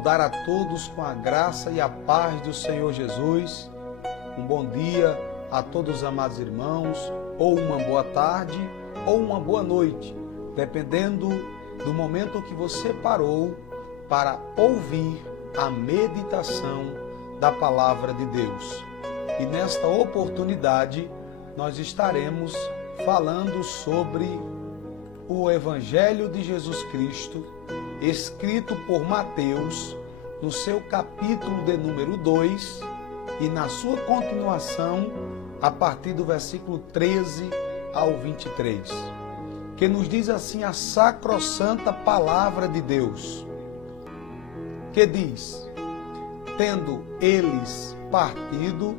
saudar a todos com a graça e a paz do Senhor Jesus. Um bom dia a todos os amados irmãos, ou uma boa tarde, ou uma boa noite, dependendo do momento que você parou para ouvir a meditação da Palavra de Deus. E nesta oportunidade, nós estaremos falando sobre o Evangelho de Jesus Cristo, escrito por Mateus, no seu capítulo de número 2, e na sua continuação, a partir do versículo 13 ao 23, que nos diz assim a sacrossanta palavra de Deus, que diz: tendo eles partido,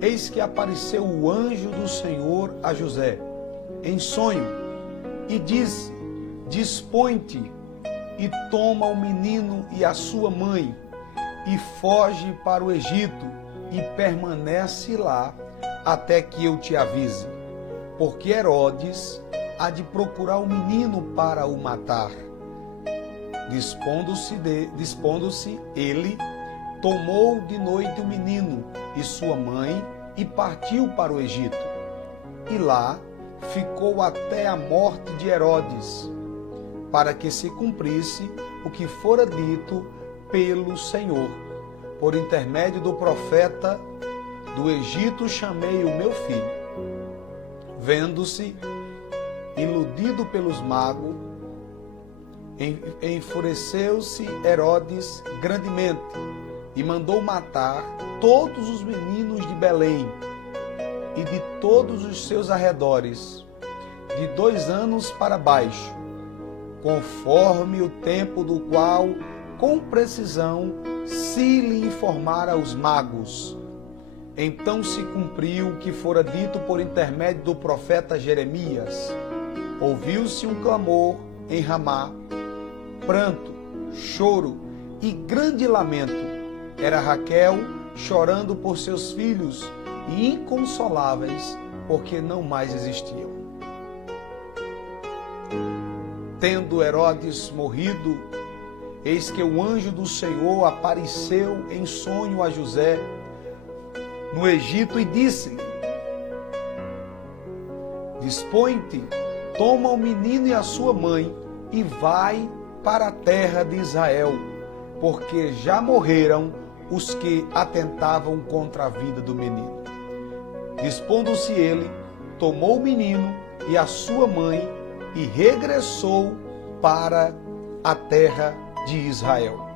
eis que apareceu o anjo do Senhor a José, em sonho, e disse: dispõe-te e toma o menino e a sua mãe, e foge para o Egito, e permanece lá até que eu te avise, porque Herodes há de procurar o menino para o matar. Dispondo-se ele, tomou de noite o menino e sua mãe e partiu para o Egito. E lá ficou até a morte de Herodes, para que se cumprisse o que fora dito pelo Senhor, por intermédio do profeta: do Egito chamei o meu filho. Vendo-se iludido pelos magos, enfureceu-se Herodes grandemente e mandou matar todos os meninos de Belém e de todos os seus arredores, de 2 anos para baixo, conforme o tempo do qual, com precisão, se lhe informara aos magos. Então se cumpriu o que fora dito por intermédio do profeta Jeremias. Ouviu-se um clamor em Ramá, pranto, choro e grande lamento. Era Raquel chorando por seus filhos e inconsoláveis, porque não mais existiam. Tendo Herodes morrido, eis que o anjo do Senhor apareceu em sonho a José no Egito e disse-lhe: dispõe-te, toma o menino e a sua mãe e vai para a terra de Israel, porque já morreram os que atentavam contra a vida do menino. Dispondo-se ele, tomou o menino e a sua mãe e regressou para a terra de Israel.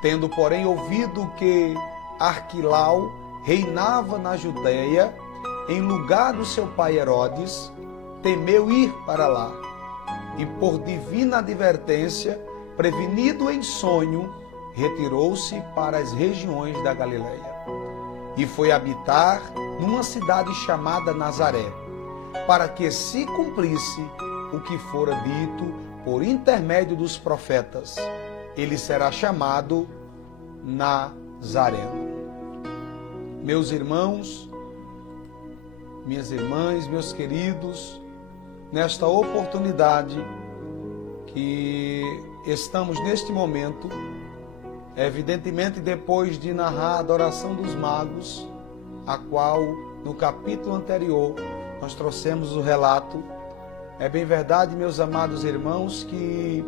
Tendo, porém, ouvido que Arquilau reinava na Judeia, em lugar do seu pai Herodes, temeu ir para lá. E por divina advertência, prevenido em sonho, retirou-se para as regiões da Galileia. E foi habitar numa cidade chamada Nazaré, para que se cumprisse o que fora dito por intermédio dos profetas: ele será chamado Nazareno. Meus irmãos, minhas irmãs, meus queridos, nesta oportunidade que estamos neste momento, evidentemente depois de narrar a adoração dos magos, a qual no capítulo anterior nós trouxemos o relato. É bem verdade, meus amados irmãos, que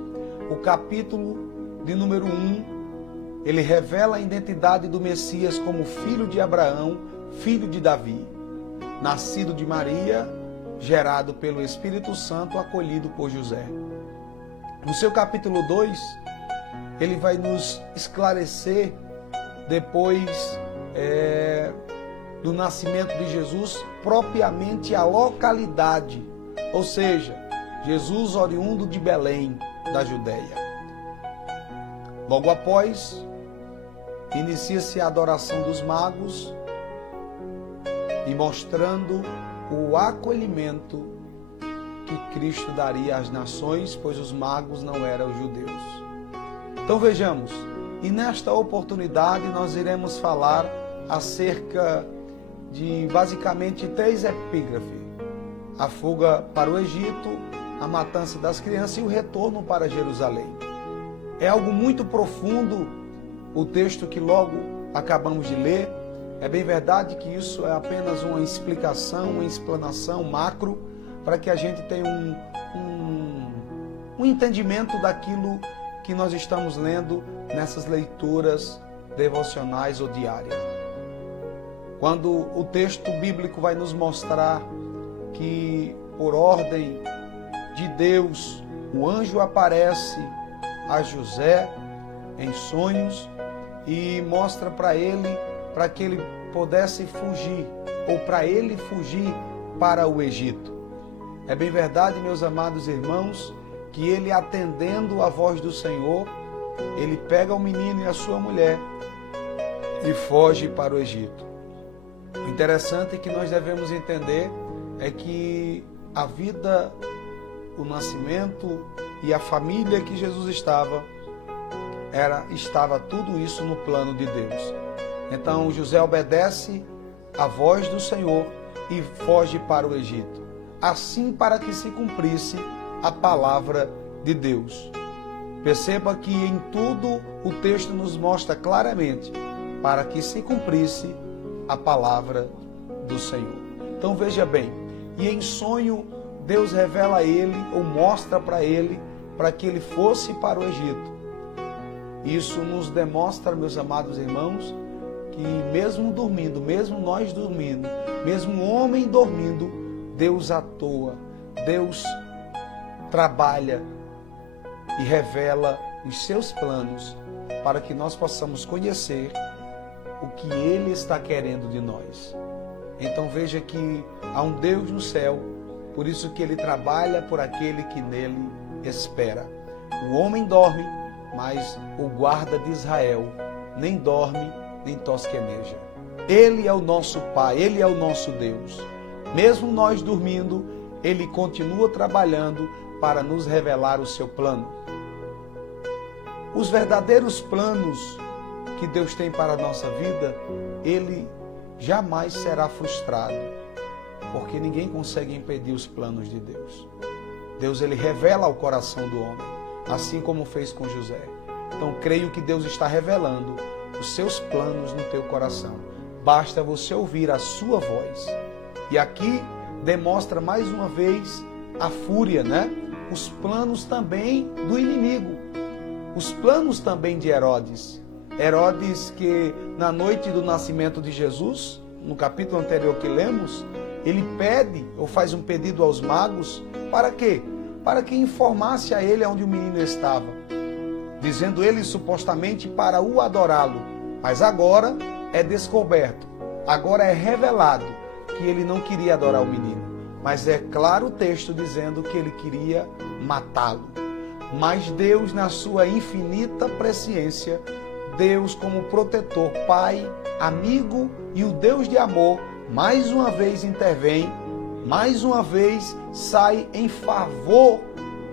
o capítulo de número 1, ele revela a identidade do Messias como filho de Abraão, filho de Davi, nascido de Maria, gerado pelo Espírito Santo, acolhido por José. No seu capítulo 2, ele vai nos esclarecer, depois do nascimento de Jesus, propriamente a localidade, ou seja, Jesus oriundo de Belém, da Judéia. Logo após, inicia-se a adoração dos magos e mostrando o acolhimento que Cristo daria às nações, pois os magos não eram judeus. Então vejamos, e nesta oportunidade nós iremos falar acerca de basicamente 3 epígrafes: a fuga para o Egito, a matança das crianças e o retorno para Jerusalém. É algo muito profundo o texto que logo acabamos de ler. É bem verdade que isso é apenas uma explicação, uma explanação macro, para que a gente tenha um entendimento daquilo que nós estamos lendo nessas leituras devocionais ou diárias. Quando o texto bíblico vai nos mostrar que, por ordem de Deus, o anjo aparece a José em sonhos e mostra para ele, para que ele pudesse fugir, ou para ele fugir para o Egito. É bem verdade, meus amados irmãos, que ele, atendendo a voz do Senhor, ele pega o menino e a sua mulher e foge para o Egito. O interessante que nós devemos entender é que a vida, o nascimento e a família que Jesus estava tudo isso no plano de Deus. Então José obedece à voz do Senhor e foge para o Egito, assim para que se cumprisse a palavra de Deus. Perceba que em tudo o texto nos mostra claramente para que se cumprisse a palavra do Senhor. Então veja bem, e em sonho Deus revela a ele, ou mostra para ele, para que ele fosse para o Egito. Isso nos demonstra, meus amados irmãos, que mesmo dormindo, mesmo nós dormindo, mesmo o homem dormindo, Deus atua, Deus trabalha e revela os seus planos para que nós possamos conhecer o que Ele está querendo de nós. Então veja que há um Deus no céu, por isso que Ele trabalha por aquele que nele espera. O homem dorme, mas o guarda de Israel nem dorme, nem tosqueneja. Ele é o nosso Pai, Ele é o nosso Deus. Mesmo nós dormindo, Ele continua trabalhando para nos revelar o seu plano. Os verdadeiros planos que Deus tem para a nossa vida, Ele jamais será frustrado, porque ninguém consegue impedir os planos de Deus. Deus, Ele revela ao coração do homem, assim como fez com José. Então, creio que Deus está revelando os seus planos no teu coração. Basta você ouvir a sua voz. E aqui demonstra mais uma vez a fúria, né? Os planos também do inimigo. Os planos também de Herodes. Herodes que na noite do nascimento de Jesus, no capítulo anterior que lemos, ele pede ou faz um pedido aos magos, para quê? Para que informasse a ele onde o menino estava, dizendo ele supostamente para o adorá-lo. Mas agora é descoberto, agora é revelado que ele não queria adorar o menino, mas é claro o texto dizendo que ele queria matá-lo. Mas Deus, na sua infinita presciência, Deus como protetor, Pai, amigo e o Deus de amor, mais uma vez intervém, mais uma vez sai em favor,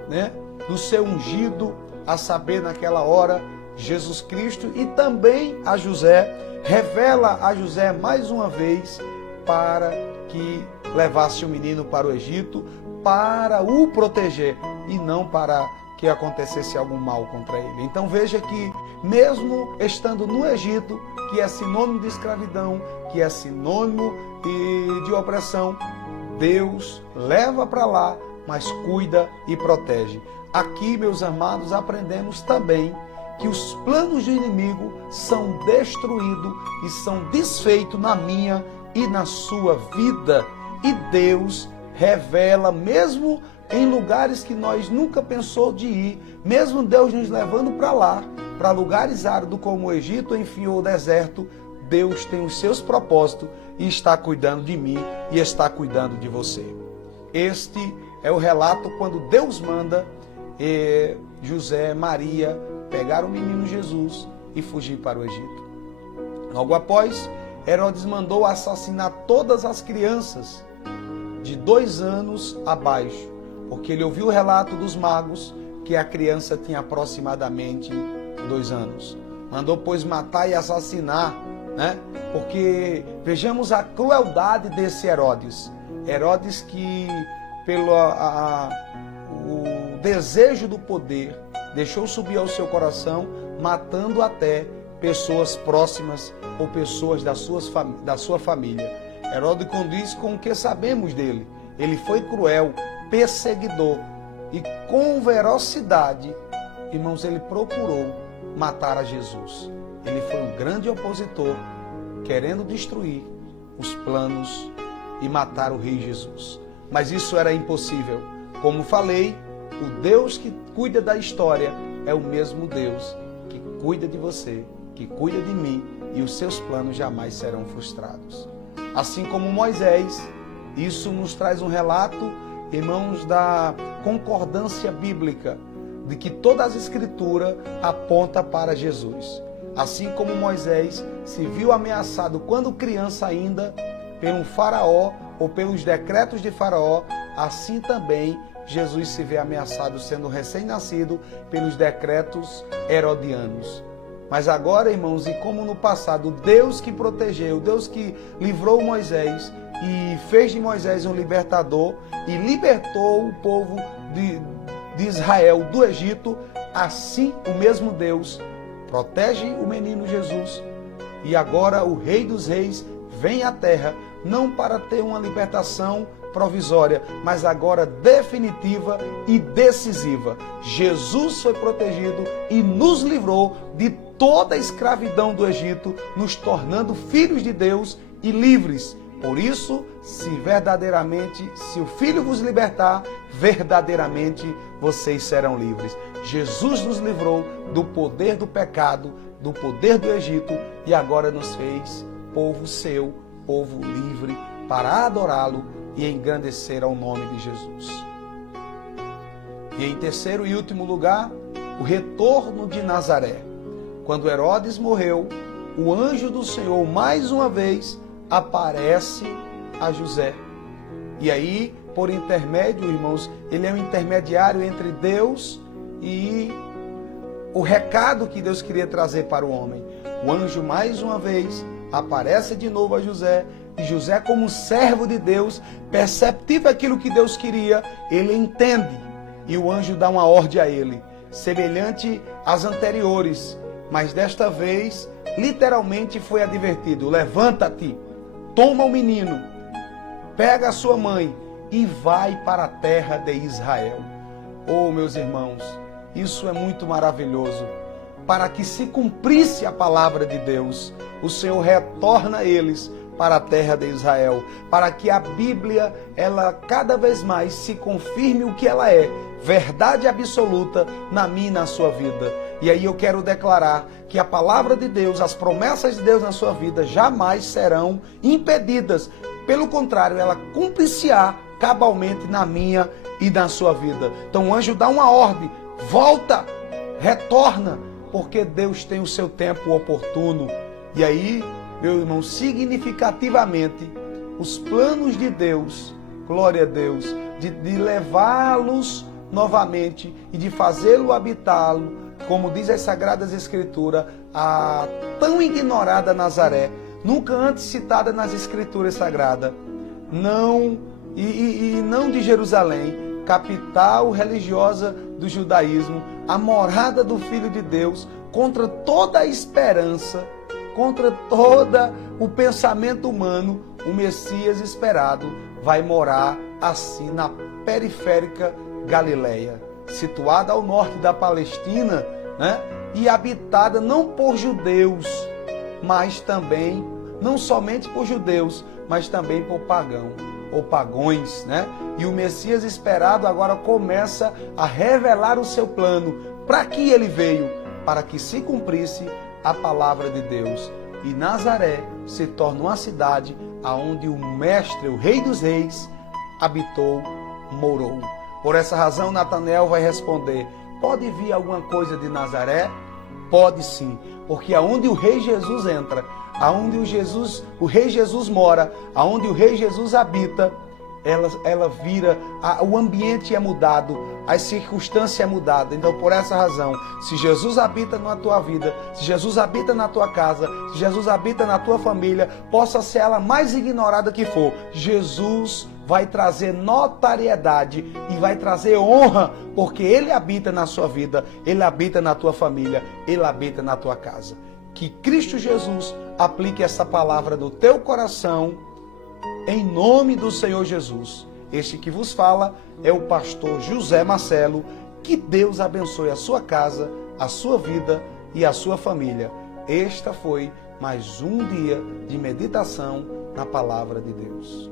né, do seu ungido, a saber, naquela hora, Jesus Cristo, e também a José, revela a José mais uma vez para que levasse o menino para o Egito, para o proteger e não para que acontecesse algum mal contra ele. Então veja que mesmo estando no Egito, que é sinônimo de escravidão, que é sinônimo de opressão, Deus leva para lá, mas cuida e protege. Aqui, meus amados, aprendemos também que os planos do inimigo são destruídos e são desfeitos na minha e na sua vida. E Deus revela, mesmo em lugares que nós nunca pensou de ir, mesmo Deus nos levando para lá, para lugares áridos como o Egito, enfim, ou o deserto, Deus tem os seus propósitos e está cuidando de mim e está cuidando de você. Este é o relato quando Deus manda José, Maria, pegar o menino Jesus e fugir para o Egito. Logo após, Herodes mandou assassinar todas as crianças de 2 anos abaixo, porque ele ouviu o relato dos magos que a criança tinha aproximadamente 2 anos. Mandou, pois, matar e assassinar, né? Porque vejamos a crueldade desse Herodes. Herodes que, pelo o desejo do poder, deixou subir ao seu coração, matando até pessoas próximas ou pessoas da sua família. Herodes condiz com o que sabemos dele. Ele foi cruel, perseguidor e com velocidade, irmãos, ele procurou matar a Jesus. Ele foi um grande opositor, querendo destruir os planos e matar o rei Jesus. Mas isso era impossível. Como falei, o Deus que cuida da história é o mesmo Deus que cuida de você, que cuida de mim, e os seus planos jamais serão frustrados. Assim como Moisés, isso nos traz um relato, irmãos, da concordância bíblica, de que toda a Escritura aponta para Jesus. Assim como Moisés se viu ameaçado quando criança ainda, pelo faraó ou pelos decretos de faraó, assim também Jesus se vê ameaçado sendo recém-nascido pelos decretos herodianos. Mas agora, irmãos, e como no passado, Deus que protegeu, Deus que livrou Moisés e fez de Moisés um libertador e libertou o povo de Israel do Egito, assim o mesmo Deus protege o menino Jesus. E agora o Rei dos Reis vem à terra, não para ter uma libertação provisória, mas agora definitiva e decisiva. Jesus foi protegido e nos livrou de toda a escravidão do Egito, nos tornando filhos de Deus e livres. Por isso, se o Filho vos libertar, verdadeiramente vocês serão livres. Jesus nos livrou do poder do pecado, do poder do Egito, e agora nos fez povo seu, povo livre, para adorá-lo e engrandecer ao nome de Jesus. E em terceiro e último lugar, o retorno de Nazaré. Quando Herodes morreu, o anjo do Senhor mais uma vez aparece a José. E aí, por intermédio, irmãos, ele é um intermediário entre Deus e o recado que Deus queria trazer para o homem. O anjo mais uma vez aparece de novo a José, e José, como servo de Deus, perceptível aquilo que Deus queria, ele entende, e o anjo dá uma ordem a ele, semelhante às anteriores, mas desta vez, literalmente foi advertido: levanta-te, toma o menino, pega a sua mãe e vai para a terra de Israel. Oh, meus irmãos, isso é muito maravilhoso. Para que se cumprisse a palavra de Deus, o Senhor retorna eles para a terra de Israel, para que a Bíblia, ela cada vez mais se confirme o que ela é, verdade absoluta na minha e na sua vida. E aí eu quero declarar que a palavra de Deus, as promessas de Deus na sua vida jamais serão impedidas. Pelo contrário, ela cumprir-se-á cabalmente na minha e na sua vida. Então o anjo dá uma ordem: volta, retorna, porque Deus tem o seu tempo oportuno. E aí, meu irmão, significativamente, os planos de Deus, glória a Deus, de levá-los novamente e de fazê-lo habitá-lo, como diz as Sagradas Escrituras, a tão ignorada Nazaré, nunca antes citada nas Escrituras Sagradas, não de Jerusalém, capital religiosa do judaísmo, a morada do Filho de Deus, contra toda a esperança, contra todo o pensamento humano, o Messias esperado vai morar assim na periférica Galileia, situada ao norte da Palestina, né? E habitada não por judeus, mas também, não somente por judeus, mas também por pagão ou pagões, né? E o Messias esperado agora começa a revelar o seu plano. Para que ele veio? Para que se cumprisse a palavra de Deus. E Nazaré se torna uma cidade aonde o Mestre, o Rei dos Reis, habitou, morou. Por essa razão, Natanael vai responder: pode vir alguma coisa de Nazaré? Pode sim, porque aonde o Rei Jesus entra, aonde o Rei Jesus mora, aonde o Rei Jesus habita, ela vira, o ambiente é mudado, as circunstâncias é mudada. Então, por essa razão, se Jesus habita na tua vida, se Jesus habita na tua casa, se Jesus habita na tua família, possa ser ela mais ignorada que for, Jesus vai trazer notariedade e vai trazer honra, porque Ele habita na sua vida, Ele habita na tua família, Ele habita na tua casa. que Cristo Jesus aplique essa palavra no teu coração, em nome do Senhor Jesus. Este que vos fala é o pastor José Marcelo. Que Deus abençoe a sua casa, a sua vida e a sua família. Esta foi mais um dia de meditação na palavra de Deus.